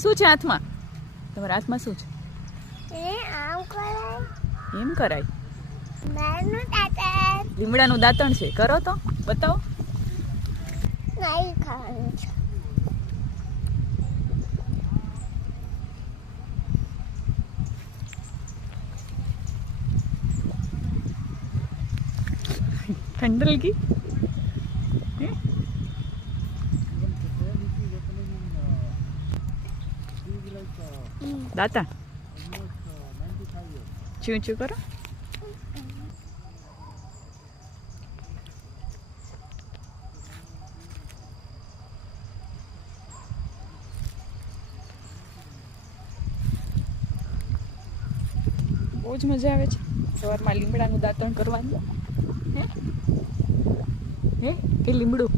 શું છે હાથમાં? તમારા હાથમાં શું છે? એમ કરાય? લીમડાનું દાંતણ છે, કરો તો બતાવો. ठंड लगी? दाता चू चू करो. બહુ જ મજા આવે છે સવારમાં લીમડાનું દાંતણ કરવાનું. હે કે લીમડું?